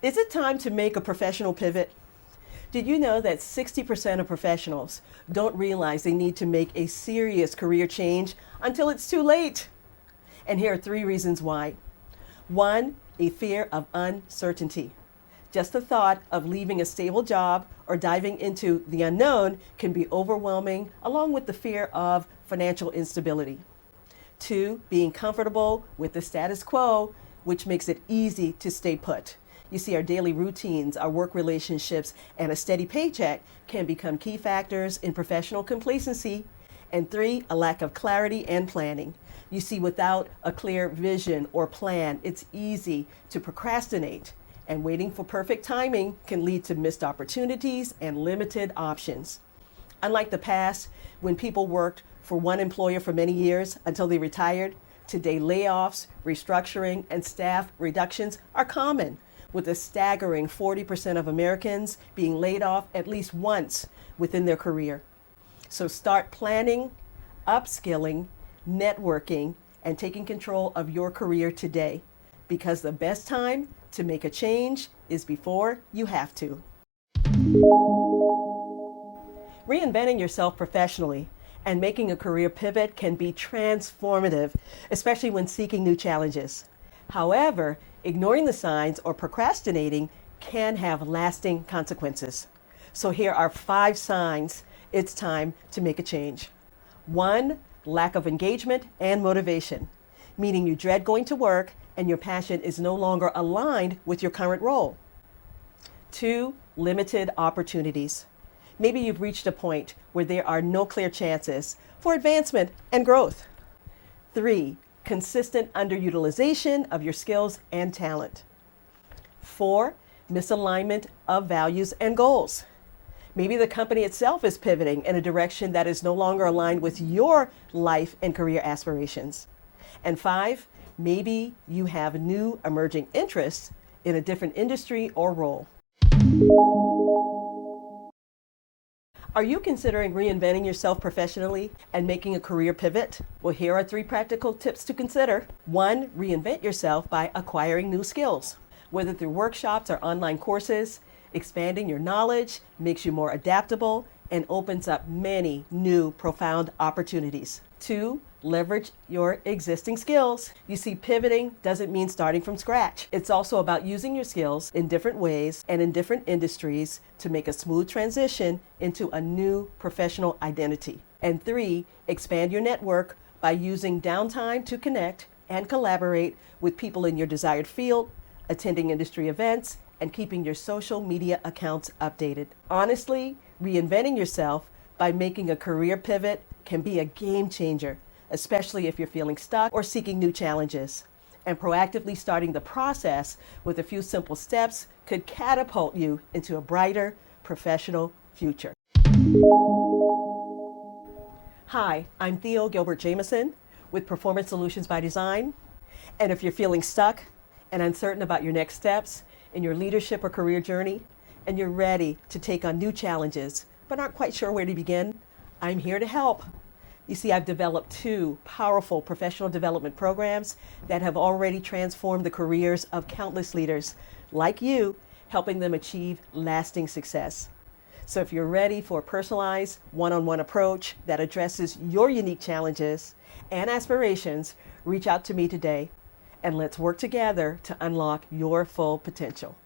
Is it time to make a professional pivot? Did you know that 60% of professionals don't realize they need to make a serious career change until it's too late? And here are 3 reasons why. 1, a fear of uncertainty. Just the thought of leaving a stable job or diving into the unknown can be overwhelming, along with the fear of financial instability. 2, being comfortable with the status quo, which makes it easy to stay put. You see, our daily routines, our work relationships, and a steady paycheck can become key factors in professional complacency. And 3, a lack of clarity and planning. You see, without a clear vision or plan, it's easy to procrastinate, and waiting for perfect timing can lead to missed opportunities and limited options. Unlike the past, when people worked for one employer for many years until they retired, today layoffs, restructuring, and staff reductions are common, with a staggering 40% of Americans being laid off at least once within their career. So start planning, upskilling, networking, and taking control of your career today, because the best time to make a change is before you have to. Reinventing yourself professionally and making a career pivot can be transformative, especially when seeking new challenges. However, ignoring the signs or procrastinating can have lasting consequences. So here are 5 signs it's time to make a change. 1, lack of engagement and motivation, meaning you dread going to work and your passion is no longer aligned with your current role. 2, limited opportunities. Maybe you've reached a point where there are no clear chances for advancement and growth. 3, consistent underutilization of your skills and talent. 4, misalignment of values and goals. Maybe the company itself is pivoting in a direction that is no longer aligned with your life and career aspirations. And 5, maybe you have new emerging interests in a different industry or role. Are you considering reinventing yourself professionally and making a career pivot? Well, here are 3 practical tips to consider. 1, reinvent yourself by acquiring new skills. Whether through workshops or online courses, expanding your knowledge makes you more adaptable and opens up many new profound opportunities. 2, leverage your existing skills. You see, pivoting doesn't mean starting from scratch. It's also about using your skills in different ways and in different industries to make a smooth transition into a new professional identity. And 3, expand your network by using downtime to connect and collaborate with people in your desired field, attending industry events, and keeping your social media accounts updated. Honestly, reinventing yourself by making a career pivot can be a game changer, especially if you're feeling stuck or seeking new challenges. And proactively starting the process with a few simple steps could catapult you into a brighter professional future. Hi, I'm Theo Gilbert-Jamison with Performance Solutions by Design. And if you're feeling stuck and uncertain about your next steps in your leadership or career journey, and you're ready to take on new challenges but aren't quite sure where to begin, I'm here to help. You see, I've developed 2 powerful professional development programs that have already transformed the careers of countless leaders like you, helping them achieve lasting success. So if you're ready for a personalized one-on-one approach that addresses your unique challenges and aspirations, reach out to me today and let's work together to unlock your full potential.